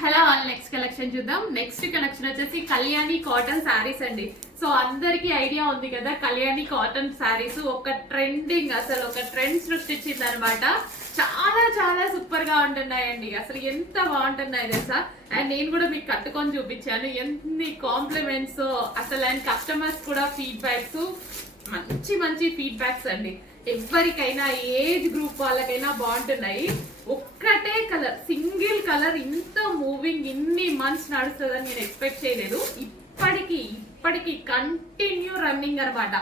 Hello all, next collection చూద్దాం. Next collection వచ్చేసి Kalyani cotton saris అండి. సో అందరికి ఐడియా ఉంది కదా, కళ్యాణి కాటన్ శారీస్ ఒక ట్రెండింగ్, అసలు ఒక ట్రెండ్ సృష్టించింది అనమాట. చాలా చాలా సూపర్ గా ఉంటున్నాయండి. అసలు ఎంత బాగుంటున్నాయి తెలుసా. అండ్ నేను కూడా మీకు కట్టుకొని చూపించాను, ఎన్ని కాంప్లిమెంట్స్ అసలు. అండ్ కస్టమర్స్ కూడా ఫీడ్బ్యాక్స్, మంచి మంచి ఫీడ్బ్యాక్స్ అండి. ఎవరికైనా ఏజ్ గ్రూప్ వాళ్ళకైనా బాగుంటున్నాయి. ఒక్కటే కలర్, సింగిల్ కలర్ ఇంత మూవింగ్ ఇన్ని మంత్స్ నడుస్తుందని నేను ఎక్స్పెక్ట్ చేయలేదు. ఇప్పటికి కంటిన్యూ రన్నింగ్ అనమాట.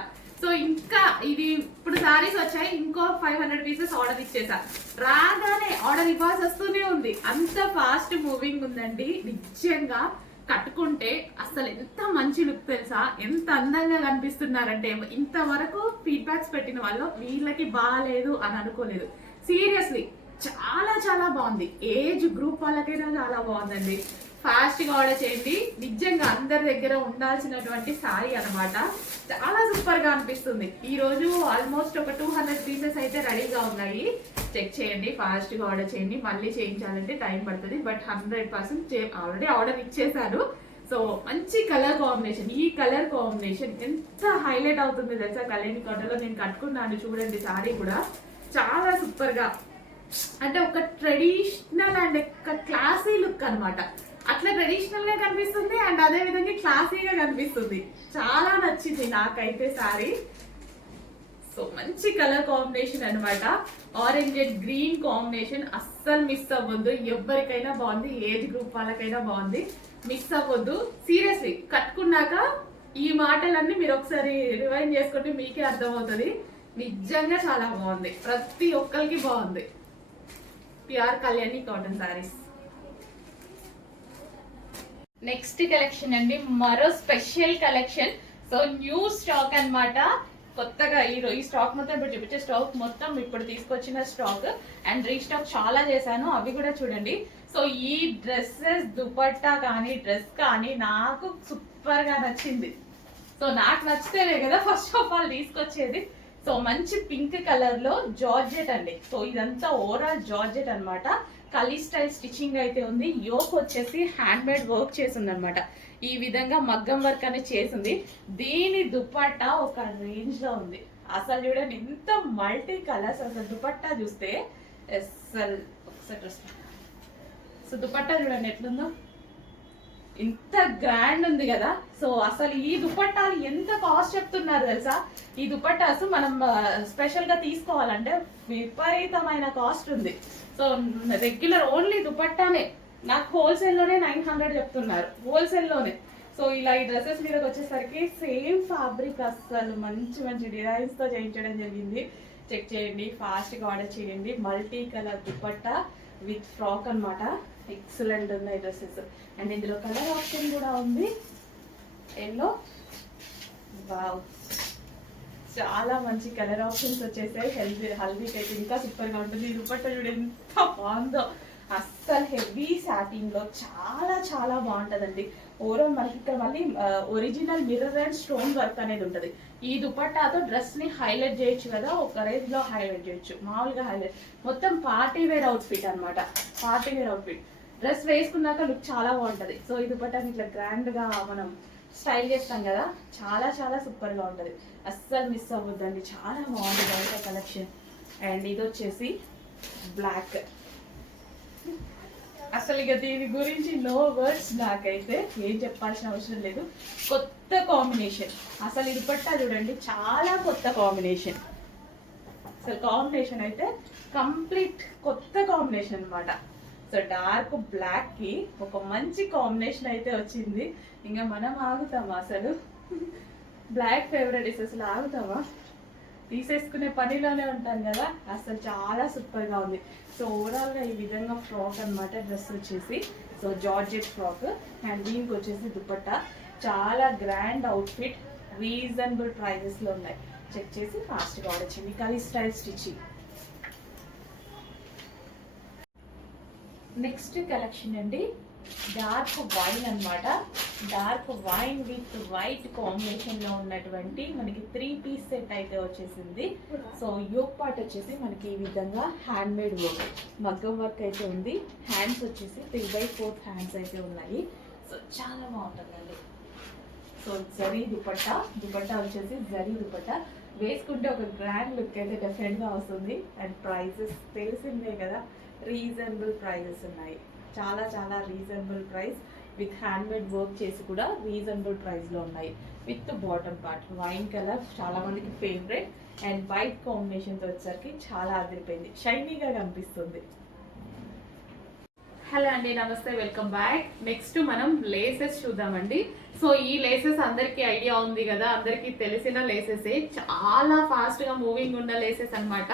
సో ఇంకా ఇది ఇప్పుడు సారీస్ వచ్చాయి, ఇంకో 500 పీసెస్ ఆర్డర్ ఇచ్చేసా. రాగానే ఆర్డర్ ఇవ్వాల్సి వస్తూనే ఉంది, అంత ఫాస్ట్ మూవింగ్ ఉందండి. నిజంగా కట్టుకుంటే అసలు ఎంత మంచి లుక్ తెలుసా, ఎంత అందంగా కనిపిస్తున్నారంటే. ఇంతవరకు ఫీడ్బ్యాక్స్ పెట్టిన వాళ్ళు వీళ్ళకి బాగాలేదు అని అనుకోలేదు. సీరియస్లీ చాలా చాలా బాగుంది. ఏజ్ గ్రూప్ వాళ్ళకైనా చాలా బాగుందండి. ఫాస్ట్ గా ఆర్డర్ చేయండి. నిజంగా అందరి దగ్గర ఉండాల్సినటువంటి సారీ అనమాట. చాలా సూపర్ గా అనిపిస్తుంది. ఈ రోజు ఆల్మోస్ట్ ఒక 200 పీసెస్ అయితే రెడీగా ఉన్నాయి. చెక్ చేయండి, ఫాస్ట్ గా ఆర్డర్ చేయండి. మళ్ళీ చేయించాలంటే టైం పడుతుంది, బట్ 100% ఆల్రెడీ ఆర్డర్ ఇచ్చేసారు. సో మంచి కలర్ కాంబినేషన్. ఈ కలర్ కాంబినేషన్ ఎంత హైలైట్ అవుతుంది తెలుసా కళ్యాణి కాటన్ లో. నేను కట్టుకున్నాను చూడండి, సారీ కూడా చాలా సూపర్ గా, అంటే ఒక ట్రెడిషనల్ అండ్ ఒక క్లాసీ లుక్ అనమాట. అట్లా ట్రెడిషనల్ గా కనిపిస్తుంది అండ్ అదే విధంగా క్లాసీగా కనిపిస్తుంది. చాలా నచ్చింది నాకైతే సారీ. సో మంచి కలర్ కాంబినేషన్ అనమాట. ఆరెంజ్ అండ్ గ్రీన్ కాంబినేషన్ అస్సలు మిస్ అవ్వద్దు. ఎవరికైనా బాగుంది, ఏజ్ గ్రూప్ వాళ్ళకైనా బాగుంది. మిస్ అవ్వద్దు. సీరియస్లీ కట్టుకున్నాక ఈ మాటలన్నీ మీరు ఒకసారి రివైండ్ చేసుకుంటే మీకే అర్థమవుతుంది. నిజంగా చాలా బాగుంది, ప్రతి ఒక్కరికి బాగుంది. Pure Kalyani cotton saris. Next collection అండి, మరో special collection. So new stock అన్నమాట. కొత్తగా ఈ స్టాక్ మొత్తం ఇప్పుడు చూపించే స్టాక్ మొత్తం ఇప్పుడు తీసుకొచ్చిన స్టాక్. అండ్ రీస్టాక్ చాలా చేశాను, అవి కూడా చూడండి. సో ఈ డ్రెస్సెస్, దుపట్టా కానీ డ్రెస్ కానీ నాకు సూపర్ గా నచ్చింది. సో నాకు నచ్చితేనే కదా ఫస్ట్ ఆఫ్ ఆల్ తీసుకొచ్చేది. సో మంచి పింక్ కలర్ లో జార్జెట్ అండి. సో ఇదంతా ఓవరాల్ జార్జెట్ అనమాట. కలీ స్టైల్ స్టిచ్చింగ్ అయితే ఉంది. యోక్ వచ్చేసి హ్యాండ్ మేడ్ వర్క్ చేసింది అనమాట. ఈ విధంగా మగ్గం వర్క్ అనేది చేసింది. దీని దుపట్టా ఒక రేంజ్ లో ఉంది. అసలు చూడండి ఇంత మల్టీ కలర్స్. అసలు దుపట్టా చూస్తే అసలు ఒకసారి సో దుపట్టా చూడండి ఎట్లుందో, ఇంత గ్రాండ్ ఉంది కదా. సో అసలు ఈ దుపట్టాలు ఎంత కాస్ట్ చెప్తున్నారు తెలుసా. ఈ దుపట్టాస్ మనం స్పెషల్ గా తీసుకోవాలంటే విపరీతమైన కాస్ట్ ఉంది. సో రెగ్యులర్ ఓన్లీ దుపట్టానే నాకు హోల్సేల్ లోనే 900 చెప్తున్నారు, హోల్సేల్ లోనే. సో ఇలా ఈ డ్రెస్సెస్ మీదకి వచ్చేసరికి సేమ్ ఫ్యాబ్రిక్, అసలు మంచి మంచి డిజైన్స్ తో చేయించడం జరిగింది. చెక్ చేయండి, ఫాస్ట్ గా ఆర్డర్ చేయండి. Multi colour dupatta with frock అనమాట. ఎక్సలెంట్ ఉన్నాయి డ్రెస్సెస్. అండ్ ఇందులో కలర్ ఆప్షన్ కూడా ఉంది, ఎల్లో. వావ్, చాలా మంచి కలర్ ఆప్షన్స్ వచ్చేసాయి. హల్దీకి అయితే ఇంకా సూపర్ గా ఉంటుంది. దుపట్టా చూడ ఎంత బాగుందో. అస్సలు హెవీ సాటిన్ లో చాలా చాలా బాగుంటదండి. ఓవరాల్ మనకి ఇక్కడ మళ్ళీ original mirror and stone work అనేది ఉంటుంది. ఈ దుపట్టాతో డ్రెస్ ని హైలైట్ చేయొచ్చు కదా, ఒక రేంజ్ లో హైలైట్ చేయొచ్చు. మామూలుగా హైలైట్, మొత్తం పార్టీ వేర్ అవుట్ఫిట్ అనమాట. Party wear outfit. డ్రెస్ వేసుకున్నాక లుక్ చాలా బాగుంటది. సో ఈ దుపట్టాని ఇట్లా గ్రాండ్ గా మనం స్టైల్ చేస్తాం కదా, చాలా చాలా సూపర్ గా ఉంటది. అస్సలు మిస్ అవ్వద్దండి, చాలా బాగుంది బయట కలెక్షన్. అండ్ ఇది వచ్చేసి బ్లాక్. అసలు ఇక దీని గురించి నో వర్డ్స్, నాకైతే ఏం చెప్పాల్సిన అవసరం లేదు. కొత్త కాంబినేషన్. అసలు ఇది దుపట్టా చూడండి, చాలా కొత్త కాంబినేషన్. అసలు కాంబినేషన్ అయితే కంప్లీట్ కొత్త కాంబినేషన్ అనమాట. సో డార్క్ బ్లాక్ కి ఒక మంచి కాంబినేషన్ అయితే వచ్చింది. ఇంకా మనం ఆగుతామా అసలు? బ్లాక్ ఫేవరెట్ అసలు ఆగుతామా? తీసేసుకునే పనిలోనే ఉంటాను కదా. అసలు చాలా సూపర్ గా ఉంది. సో ఓవరాల్ గా ఈ విధంగా ఫ్రాక్ అనమాట. డ్రెస్ వచ్చేసి సో జార్జెట్ ఫ్రాక్. అండ్ దీనికి వచ్చేసి దుపట్టా. చాలా గ్రాండ్ అవుట్ఫిట్, రీజనబుల్ ప్రైజెస్ లో ఉన్నాయి. చెక్ చేసి ఫాస్ట్ గా ఆర్డర్ చేయండి. కలీ స్టైల్ స్టిచ్చింగ్. నెక్స్ట్ కలెక్షన్ అండి, డార్క్ వైన్ అన్నమాట. Dark wine with white combination లో ఉన్నటువంటి మనకి 3 పీస్ సెట్ అయితే వచ్చేసింది. సో యోక్ పార్ట్ వచ్చేసి మనకి ఈ విధంగా హ్యాండ్ మేడ్ వర్క్, మగ్గం వర్క్ అయితే ఉంది. హ్యాండ్స్ వచ్చేసి 3/4 హ్యాండ్స్ అయితే ఉన్నాయి. సో చాలా బాగుంటుందండి. సో జరీ దుపట్టా, దుపట్టా వచ్చేసి జరీ దుపట్టా వేసుకుంటే ఒక గ్రాండ్ లుక్ అయితే డెఫినెట్గా వస్తుంది. అండ్ ప్రైజెస్ తెలిసిందే కదా, రీజనబుల్ ప్రైజెస్ ఉన్నాయి. చాలా చాలా reasonable price with hand made work చేసి కూడా రీజనబుల్ ప్రైస్లో ఉన్నాయి. With bottom part wine colour చాలా మందికి ఫేవరెట్ అండ్ వైట్ కాంబినేషన్తో వచ్చేసరికి చాలా అదిరిపోయింది, షైనీగా కనిపిస్తుంది. హలో అండి, నమస్తే, వెల్కమ్ బ్యాక్. నెక్స్ట్ మనం లేసెస్ చూద్దామండి. సో ఈ లేసెస్ అందరికీ ఐడియా ఉంది కదా, అందరికీ తెలిసిన లేసెసే. చాలా ఫాస్ట్గా మూవింగ్ ఉన్న లేసెస్ అన్నమాట.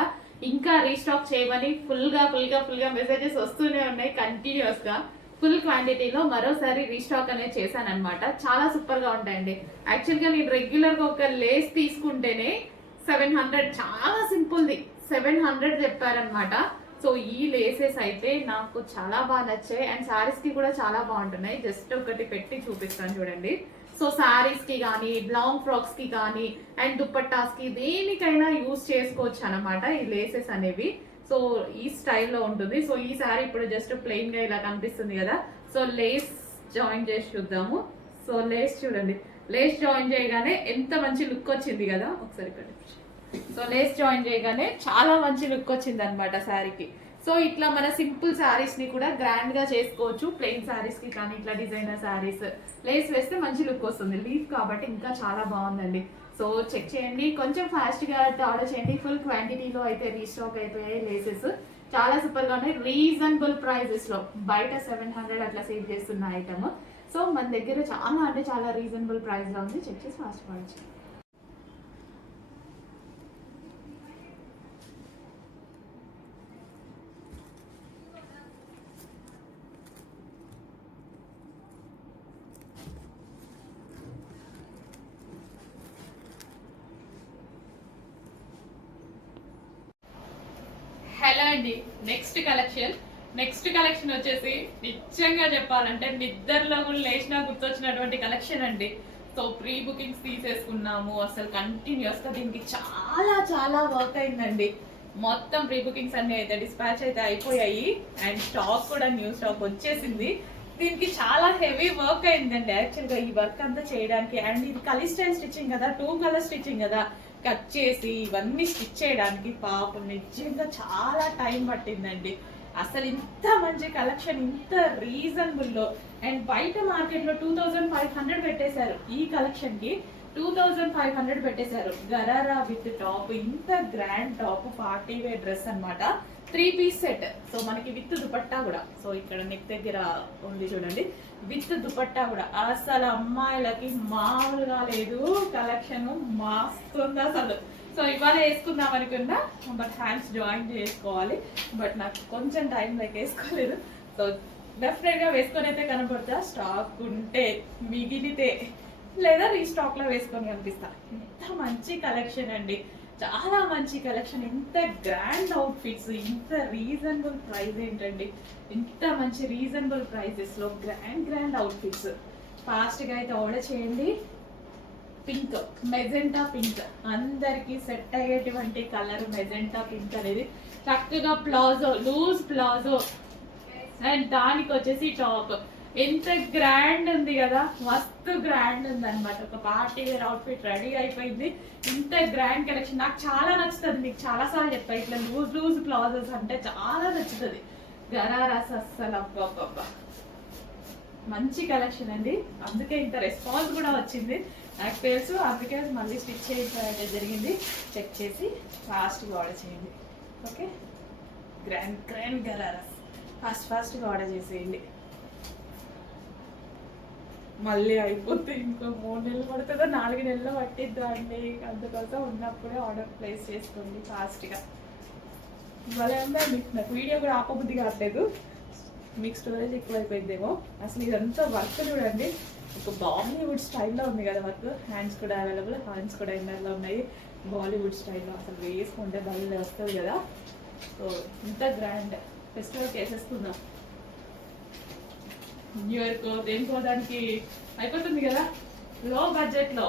ఇంకా రీస్టాక్ చేయమని ఫుల్ గా మెసేజెస్ వస్తూనే ఉన్నాయి కంటిన్యూస్గా. ఫుల్ క్వాంటిటీలో మరోసారి రీస్టాక్ అనేది చేశాను అనమాట. చాలా సూపర్గా ఉంటాయండి. యాక్చువల్గా నేను రెగ్యులర్గా ఒక లేస్ తీసుకుంటేనే 700, చాలా సింపుల్ది 700 చెప్పారనమాట. సో ఈ లేసెస్ అయితే నాకు చాలా బాగా నచ్చాయి అండ్ శారీస్కి కూడా చాలా బాగుంటున్నాయి. జస్ట్ ఒకటి పెట్టి చూపిస్తాను చూడండి. సో శారీస్కి కానీ, లాంగ్ ఫ్రాక్స్కి కానీ అండ్ దుపట్టాస్కి దేనికైనా యూజ్ చేసుకోవచ్చు అనమాట ఈ లేసెస్ అనేవి. సో ఈ స్టైల్లో ఉంటుంది. సో ఈ శారీ ఇప్పుడు జస్ట్ ప్లెయిన్గా ఇలా కనిపిస్తుంది కదా. సో లేస్ జాయిన్ చేసి చూద్దాము. సో లేస్ చూడండి, లేస్ జాయిన్ చేయగానే ఎంత మంచి లుక్ వచ్చింది కదా. ఒకసారి ఇక్కడ సో లేస్ జాయిన్ చేయగానే చాలా మంచి లుక్ వచ్చింది అనమాట శారీకి. సో ఇట్లా మన సింపుల్ శారీస్ ని కూడా గ్రాండ్ గా చేసుకోవచ్చు. ప్లెయిన్ శారీస్ కి కానీ ఇట్లా డిజైనర్ శారీస్ లేస్ వేస్తే మంచి లుక్ వస్తుంది. లీఫ్ కాబట్టి ఇంకా చాలా బాగుందండి. సో చెక్ చేయండి, కొంచెం ఫాస్ట్ గా ఆర్డర్ చేయండి. ఫుల్ క్వాంటిటీలో అయితే రీస్టాక్ అయిపోయాయి లేసెస్. చాలా సూపర్ గా ఉన్నాయి, రీజనబుల్ ప్రైజెస్ లో. బయట 700 అట్లా సేవ్ చేస్తున్న ఐటమ్. సో మన దగ్గర చాలా అంటే చాలా రీజనబుల్ ప్రైస్ లో ఉంది. చెక్ చేసి ఫాస్ట్ పడచ్చు. హలో అండి, నెక్స్ట్ కలెక్షన్ వచ్చేసి నిజంగా చెప్పాలంటే నిద్రలో కూడా లేచినా గుర్తొచ్చినటువంటి కలెక్షన్ అండి. సో ప్రీ బుకింగ్స్ తీసేసుకున్నాము. అసలు కంటిన్యూస్ గా దీనికి చాలా చాలా వర్క్ అయిందండి. మొత్తం ప్రీ బుకింగ్స్ అన్ని అయితే డిస్పాచ్ అయితే అయిపోయాయి అండ్ స్టాక్ కూడా న్యూ స్టాక్ వచ్చేసింది. దీనికి చాలా హెవీ వర్క్ అయిందండి యాక్చువల్గా ఈ వర్క్ అంతా చేయడానికి. అండ్ ఇది కలర్ స్టైల్ స్టిచ్చింగ్ కదా, 2 కలర్ స్టిచ్చింగ్ కదా, కట్ చేసి ఇవన్నీ స్టిచ్ చేయడానికి పాపం నిజంగా చాలా టైం పట్టిందండి. అసలు ఇంత మంచి కలెక్షన్ ఇంత రీజనబుల్లో అండ్ బయట మార్కెట్లో 2500 పెట్టేశారు. ఈ కలెక్షన్ కి 2500 పెట్టేశారు. గరారా విత్ టాప్, ఇంత grand top, party wear dress అన్నమాట. 3 పీస్ సెట్. సో మనకి విత్ దుపట్టా కూడా. సో ఇక్కడ నెక్ దగ్గర ఉంది చూడండి, విత్ దుపట్టా కూడా. అసలు అమ్మాయిలకి మామూలుగా లేదు కలెక్షన్, మస్తుంది అసలు. సో ఇవాళ వేసుకుందాం అనుకున్నా, బట్ హ్యాండ్స్ జాయిన్ చేసుకోవాలి. బట్ నాకు కొంచెం టైం లైక్ వేసుకోలేదు. సో డెఫినెట్ గా వేసుకొని అయితే కనపడతా. స్టాక్ ఉంటే, మిగిలితే లేదా రీస్టాక్ లో వేసుకొని కనిపిస్తా. ఇంత మంచి కలెక్షన్ అండి, చాలా మంచి కలెక్షన్. ఇంత గ్రాండ్ అవుట్ఫిట్స్, ఇంత రీజనబుల్ ప్రైస్ ఏంటండి. ఇంత మంచి రీజనబుల్ ప్రైజెస్ లో గ్రాండ్ అవుట్ఫిట్స్. ఫాస్ట్ గా అయితే ఆర్డర్ చేయండి. పింక్, మెజెంటా పింక్, అందరికి సెట్ అయ్యేటువంటి కలర్ మెజెంటా పింక్ అనేది. చక్కగా ప్లాజో, లూజ్ ప్లాజో అండ్ దానికి వచ్చేసి టాప్. ఎంత గ్రాండ్ ఉంది కదా, మస్తు గ్రాండ్ ఉంది అనమాట. ఒక పార్టీ వేర్ అవుట్ఫిట్ రెడీ అయిపోయింది. ఇంత గ్రాండ్ కలెక్షన్ నాకు చాలా నచ్చుతుంది. మీకు చాలా సార్లు చెప్పా, ఇట్లా లూజ్ ప్లాజోస్ అంటే చాలా నచ్చుతుంది. గరారాస్ అస్సలు అబ్బా మంచి కలెక్షన్ అండి. అందుకే ఇంత రెస్పాన్స్ కూడా వచ్చింది నాకు తెలుసు. అందుకే మళ్ళీ స్టిచ్ చేయడం జరిగింది. చెక్ చేసి ఫాస్ట్గా ఆర్డర్ చేయండి. ఓకే, గ్రాండ్ గరారాస్ ఫాస్ట్గా ఆర్డర్ చేసేయండి. మళ్ళీ అయిపోతే ఇంకో 3 నెలలు పడుతుందో 4 నెలలు పట్టిద్దా అండి. అందుకోసం ఉన్నప్పుడే ఆర్డర్ ప్లేస్ చేసుకోండి ఫాస్ట్గా. ఇవాళ ఉందండి, నాకు వీడియో కూడా ఆపబుద్ధి కావట్లేదు. మీకు స్టోరేజ్ ఎక్కువ అయిపోయిందేమో. అసలు ఇదంతా వర్క్ చూడండి, ఒక బాలీవుడ్ స్టైల్లో ఉంది కదా వర్క్. హ్యాండ్స్ కూడా అవైలబుల్, హ్యాండ్స్ కూడా ఇన్నర్లో ఉన్నాయి బాలీవుడ్ స్టైల్లో. అసలు వేసుకుంటే బయలు వస్తుంది కదా. సో ఇంత గ్రాండ్ ఫెస్టివల్కి వేసేసుకుందాం. న్యూ ఇయర్కో దేనికో దానికి అయిపోతుంది కదా. లో బడ్జెట్లో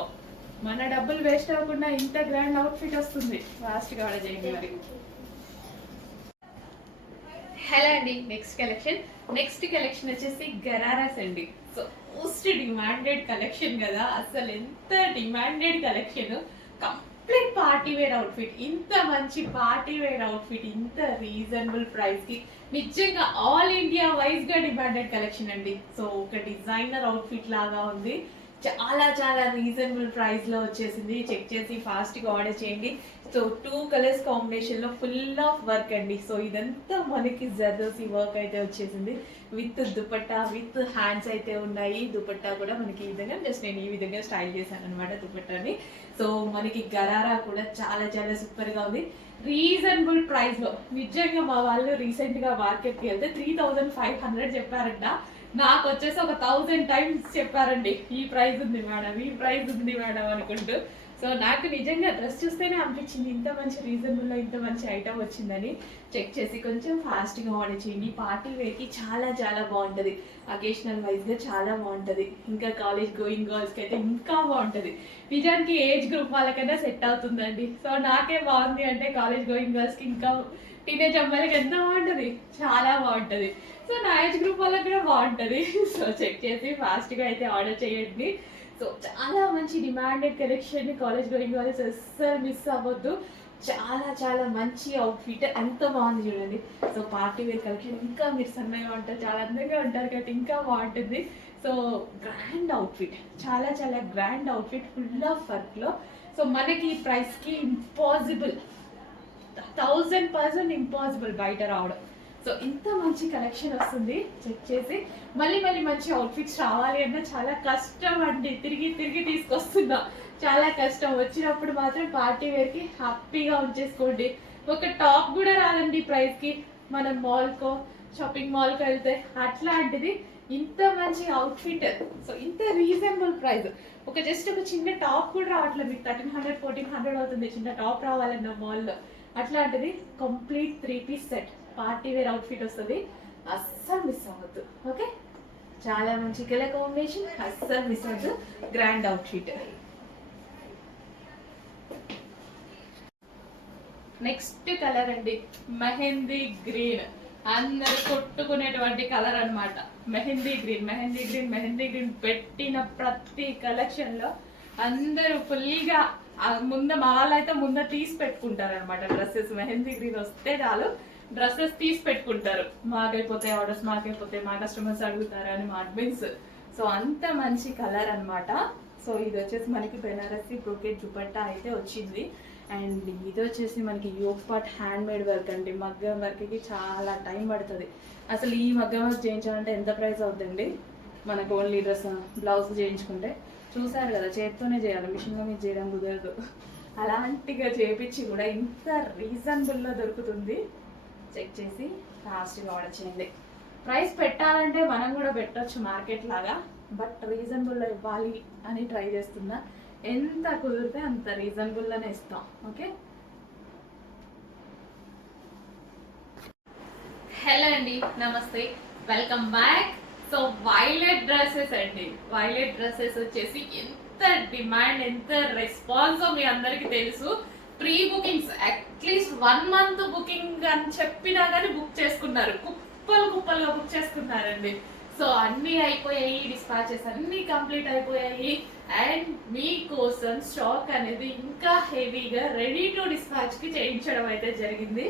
మన డబ్బులు వేస్ట్ అవ్వకుండా ఇంత గ్రాండ్ అవుట్ఫిట్ వస్తుంది. ఫాస్ట్గా ఆర్డర్ చేయండి మరి. హలో అండి, నెక్స్ట్ కలెక్షన్ వచ్చేసి గరారాస్ అండి. సో మోస్ట్ డిమాండెడ్ కలెక్షన్ కదా, అసలు ఎంత demanded collection. Complete party wear outfit, ఇంత మంచి పార్టీ వేర్ అవుట్ఫిట్ ఇంత రీజనబుల్ ప్రైస్ కి నిజంగా ఆల్ ఇండియా వైజ్ గా డిమాండెడ్ కలెక్షన్ అండి. సో ఒక డిజైనర్ అవుట్ఫిట్ లాగా ఉంది, చాలా చాలా రీజనబుల్ ప్రైస్ లో వచ్చేసింది. చెక్ చేసి ఫాస్ట్ గా ఆర్డర్ చేయండి. సో 2 కలర్స్ కాంబినేషన్ లో ఫుల్ ఆఫ్ వర్క్ అండి. సో ఇదంతా మనకి జర్దోసి వర్క్ అయితే వచ్చేసింది, విత్ దుపట్టా విత్ హ్యాండ్స్ అయితే ఉన్నాయి. దుపట్టా కూడా మనకి ఈ విధంగా జస్ట్ నేను ఈ విధంగా స్టైల్ చేశాను అనమాట దుపట్టాని. సో మనకి గరారా కూడా చాలా చాలా సూపర్ గా ఉంది, రీజనబుల్ ప్రైస్ లో. నిజంగా మా వాళ్ళు రీసెంట్ గా మార్కెట్ కి వెళ్తే 3500 చెప్పారంట. నాకు వచ్చేసి ఒక 1000 టైమ్స్ చెప్పారండి, ఈ ప్రైస్ ఉంది మేడం, ఈ ప్రైస్ ఉంది మేడం అనుకుంటూ. సో నాకు నిజంగా డ్రెస్ చూస్తేనే అనిపించింది ఇంత మంచి రీజనబుల్లో ఇంత మంచి ఐటమ్ వచ్చిందని. చెక్ చేసి కొంచెం ఫాస్ట్గా ఆర్డర్ చేయండి. పార్టీ వేర్కి చాలా చాలా బాగుంటుంది, అకేషనల్ వైజ్గా చాలా బాగుంటుంది. ఇంకా కాలేజ్ గోయింగ్ గర్ల్స్కి అయితే ఇంకా బాగుంటుంది. నిజానికి ఏజ్ గ్రూప్ వాళ్ళకైనా సెట్ అవుతుందండి. సో నాకే బాగుంది అంటే కాలేజ్ గోయింగ్ గర్ల్స్కి ఇంకా టీనేజ్ అమ్మాయిలకి ఎంత బాగుంటుంది, చాలా బాగుంటుంది. సో నా ఏజ్ గ్రూప్ వాళ్ళకి కూడా బాగుంటుంది. సో చెక్ చేసి ఫాస్ట్గా అయితే ఆర్డర్ చేయండి. సో చాలా మంచి demanded collection, college going girls అస్సలు మిస్ అవ్వద్దు. చాలా చాలా మంచి అవుట్ఫిట్, ఎంత బాగుంది చూడండి. సో పార్టీ వేర్ కలెక్షన్ ఇంకా మీరు సన్నగా ఉంటారు, చాలా అందంగా ఉంటారు కాబట్టి ఇంకా బాగుంటుంది. సో గ్రాండ్ అవుట్ఫిట్, చాలా చాలా గ్రాండ్ అవుట్ఫిట్, ఫుల్ ఆఫ్ వర్క్లో. సో మనకి ఈ ప్రైస్కి ఇంపాసిబుల్, 1000% ఇంపాసిబుల్ బయట రావడం. సో ఇంత మంచి కలెక్షన్ వస్తుంది. చెక్ చేసి మళ్ళీ మళ్ళీ మంచి అవుట్ఫిట్స్ రావాలి అన్నా చాలా కష్టం అండి, తిరిగి తిరిగి తీసుకొస్తున్నా, చాలా కష్టం. వచ్చినప్పుడు మాత్రం పార్టీ వేర్కి హ్యాపీగా ఉంచేసుకోండి. ఒక టాప్ కూడా రాదండి ప్రైస్కి. మనం మాల్కో షాపింగ్ మాల్కో వెళ్తే అట్లాంటిది ఇంత మంచి అవుట్ఫిట్. సో ఇంత రీజనబుల్ ప్రైస్, ఒక జస్ట్ ఒక చిన్న టాప్ కూడా రావట్లేదు మీకు. 1300 1400 అవుతుంది చిన్న టాప్ రావాలన్న మాల్లో. అట్లాంటిది complete 3 piece set party wear outfit వస్తుంది, అస్సలు మిస్ అవ్వద్దు. ఓకే, చాలా మంచి కలర్ కాంబినేషన్, అస్సలు మిస్ అవ్వద్దు. Grand outfit. నెక్స్ట్ కలర్ అండి మెహందీ గ్రీన్, అందరు కొట్టుకునేటువంటి కలర్ అనమాట. మెహందీ గ్రీన్ పెట్టిన ప్రతి కలెక్షన్ లో అందరూ ఫుల్గా ముందు మా వాళ్ళు అయితే ముందు తీసి పెట్టుకుంటారు అనమాట డ్రెస్సెస్. మెహందీ గ్రీన్ వస్తే చాలు డ్రెస్సెస్ తీసి పెట్టుకుంటారు, మాకైపోతాయి ఆర్డర్స్, మాకైపోతాయి, మా కస్టమర్స్ అడుగుతారు అని మా అడ్మిన్స్. సో అంత మంచి కలర్ అనమాట. సో ఇది వచ్చేసి మనకి బెనారసి బ్రోకెట్ దుపట్టా అయితే వచ్చింది. అండ్ ఇది వచ్చేసి మనకి yoke part hand made work అండి. మగ్గం వర్క్కి చాలా టైం పడుతుంది. అసలు ఈ మగ్గం వర్క్ చేయించాలంటే ఎంత ప్రైస్ అవుతుందండి మనకు? ఓన్లీ డ్రెస్ బ్లౌజ్ చేయించుకుంటే చూసారు కదా, చేతితోనే చేయాలి, మిషన్లో మీరు చేయడం కుదరదు. అలాంటిగా చేయించి కూడా ఇంత రీజనబుల్లో దొరుకుతుంది. చెక్ చేసి ఫాస్ట్గా ఆర్డర్ చేయండి. ప్రైస్ పెట్టాలంటే మనం కూడా పెట్టచ్చు మార్కెట్ లాగా, బట్ రీజనబుల్లో ఇవ్వాలి అని ట్రై చేస్తున్నా. ఎంత కుదిరితే అంత రీజనబుల్లోనే ఇస్తాం. ఓకే, హలో అండి, నమస్తే, welcome back. So violet dresses అండి, వైలెట్ డ్రెస్సెస్ వచ్చేసి ఎంత డిమాండ్, ఎంత రెస్పాన్స్ మీ అందరికి తెలుసు. Pre bookings at least 1 month booking అని చెప్పినా కానీ బుక్ చేసుకున్నారు, కుప్పలుగా బుక్ చేసుకున్నారండి. సో అన్నీ అయిపోయాయి, డిస్పాచెస్ అన్నీ కంప్లీట్ అయిపోయాయి. అండ్ మీకోసం స్టాక్ అనేది ఇంకా హెవీగా రెడీ టు డిస్పాచ్కి చేయించడం అయితే జరిగింది.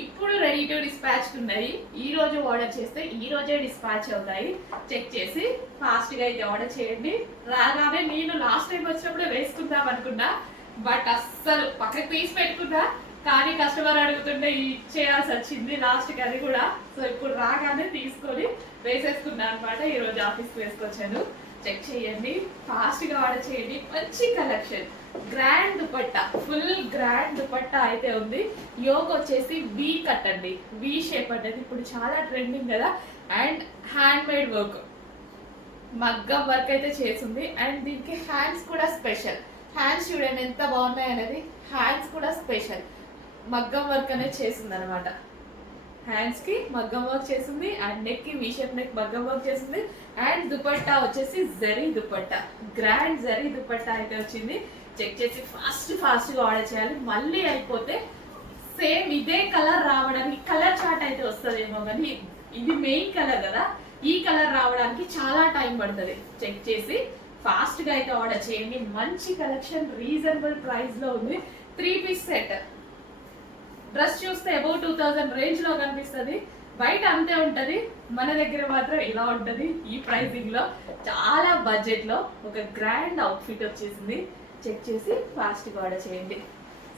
ఇప్పుడు రెడీ టు డిస్పాచ్ ఉన్నాయి. ఈ రోజు ఆర్డర్ చేస్తే ఈ రోజే డిస్పాచ్ అవుతాయి. చెక్ చేసి ఫాస్ట్గా అయితే ఆర్డర్ చేయండి. రాగానే నేను లాస్ట్ టైం వచ్చినప్పుడే వేసుకుందాం అనుకున్నా, బట్ అస్సలు పక్కకు తీసి పెట్టుకున్నా, కానీ కస్టమర్ అడుగుతుంటే ఇచ్చేయాల్సి వచ్చింది లాస్ట్కి అది కూడా. సో ఇప్పుడు రాగానే తీసుకొని వేసేసుకున్నా అనమాట. ఈరోజు ఆఫీస్కి వేసుకొచ్చాను. చెక్ చేయండి, ఫాస్ట్గా ఆర్డర్ చేయండి. మంచి collection, grand dupatta, full grand dupatta అయితే ఉంది. యోగ్ వచ్చేసి వీ కట్ అండి, వీ షేప్ అనేది ఇప్పుడు చాలా ట్రెండింగ్ కదా. అండ్ హ్యాండ్ మేడ్ వర్క్, మగ్గం వర్క్ అయితే చేసింది. అండ్ దీనికి హ్యాండ్స్ కూడా స్పెషల్. హ్యాండ్స్ చూడండి ఎంత బాగున్నాయి అనేది, హ్యాండ్స్ కూడా స్పెషల్ మగ్గం వర్క్ అనేది చేసింది అనమాట. హ్యాండ్స్ కి మగ్గం వర్క్ చేసింది అండ్ నెక్ కి వి షేప్ నెక్ మగ్గం వర్క్ చేసింది అండ్ దుపట్టా వచ్చేసి జరీ దుపట్టా, గ్రాండ్ జరీ దుపట్టా అయితే వచ్చింది. చెక్ చేసి ఫాస్ట్ గా ఆర్డర్ చేయాలి, మళ్ళీ అయిపోతే సేమ్ ఇదే కలర్ రావడానికి కలర్ చార్ట్ అయితే వస్తుందేమో కానీ ఇది మెయిన్ కలర్ కదా, ఈ కలర్ రావడానికి చాలా టైం పడుతుంది. చెక్ చేసి ఫాస్ట్ గా అయితే ఆర్డర్ చేయండి. మంచి కలెక్షన్ రీజనబుల్ ప్రైస్ లో ఉంది. 3 పీస్ సెట్. డ్రెస్ చూస్తే అబౌవ్ 2000 రేంజ్ లో కనిపిస్తుంది, బయట అంతే ఉంటది, మన దగ్గర మాత్రం ఇలా ఉంటది. ఈ ప్రైసింగ్ లో చాలా బడ్జెట్ లో ఒక గ్రాండ్ అవుట్ఫిట్ వచ్చేసింది. చెక్ చేసి ఫాస్ట్ గా ఆర్డర్ చేయండి.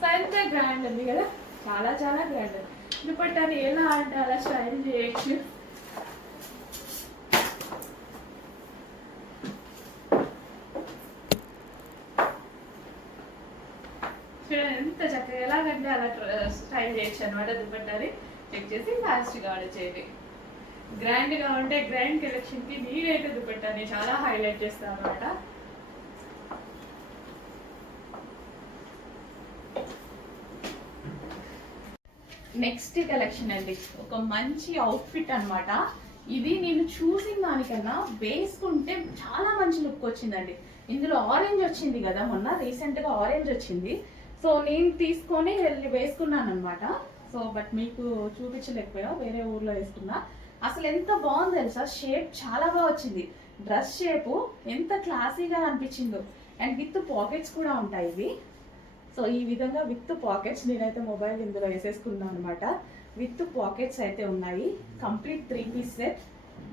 సో ఎంత గ్రాండ్ ఉంది కదా, చాలా చాలా గ్రాండ్. దుపట్టాని ఎలా అంటే అలా స్టైల్ చేయొచ్చు. ఎంత చక్కగా ఎలాగంటే అలా స్టైల్ చేయొచ్చు అనమాట దుపట్టాని. చెక్ చేసి ఫాస్ట్ గా ఆర్డర్ చేయండి. గ్రాండ్ గా ఉంటే గ్రాండ్ కలెక్షన్ కి నేనైతే దుపట్టాని చాలా హైలైట్ చేస్తాను అనమాట. నెక్స్ట్ కలెక్షన్ అండి, ఒక మంచి అవుట్ఫిట్ అన్నమాట. ఇది నేను చూసిన దానికన్నా వేసుకుంటే చాలా మంచి లుక్ వచ్చిందండి. ఇందులో ఆరెంజ్ వచ్చింది కదా, మొన్న రీసెంట్ గా ఆరెంజ్ వచ్చింది. సో నేను తీసుకొని వెళ్ళి వేసుకున్నాను అనమాట. సో బట్ మీకు చూపించలేకపోయా, వేరే ఊర్లో వేసుకున్నా. అసలు ఎంత బాగుంది తెలుసా, షేప్ చాలా బాగా వచ్చింది. డ్రెస్ షేపు ఎంత క్లాసీగా అనిపించిందో. అండ్ విత్ పాకెట్స్ కూడా ఉంటాయి ఇవి. సో ఈ విధంగా విత్ పాకెట్స్, నేనైతే మొబైల్ ఇందులో వేసేసుకున్నాను అనమాట. విత్ పాకెట్స్ అయితే ఉన్నాయి. Complete 3 piece set.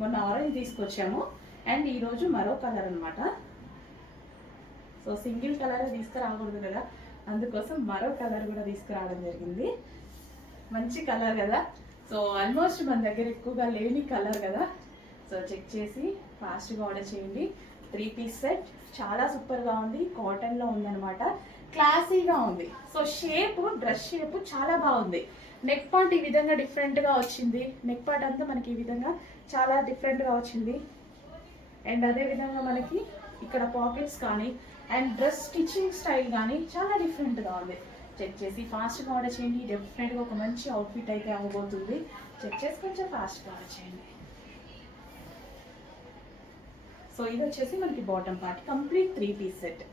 మొన్న ఆరెంజ్ తీసుకొచ్చాము అండ్ ఈరోజు మరో కలర్ అనమాట. సో సింగిల్ కలర్ తీసుకురాకూడదు కదా, అందుకోసం మరో కలర్ కూడా తీసుకురావడం జరిగింది. మంచి కలర్ కదా, సో ఆల్మోస్ట్ మన దగ్గర ఎక్కువగా లేని కలర్ కదా. సో చెక్ చేసి ఫాస్ట్గా ఆర్డర్ చేయండి. 3 పీస్ సెట్ చాలా సూపర్గా ఉంది, కాటన్లో ఉందన్నమాట, క్లాసీగా ఉంది. సో షేప్, డ్రెస్ షేప్ చాలా బాగుంది. నెక్ పార్ట్ ఈ విధంగా డిఫరెంట్గా వచ్చింది. నెక్ పార్ట్ అంతా మనకి ఈ విధంగా చాలా డిఫరెంట్గా వచ్చింది. అండ్ అదేవిధంగా మనకి ఇక్కడ పాకెట్స్ కానీ అండ్ డ్రెస్ స్టిచ్చింగ్ స్టైల్ కానీ చాలా డిఫరెంట్గా ఉంది. చెక్ చేసి ఫాస్ట్గా ఆర్డర్ చేయండి. డెఫినెట్గా ఒక మంచి అవుట్ఫిట్ అయితే అవ్వబోతుంది. చెక్ చేసి కొంచెం ఫాస్ట్గా ఆర్డర్ చేయండి. సో ఇది వచ్చేసి మనకి bottom part, complete 3 piece set.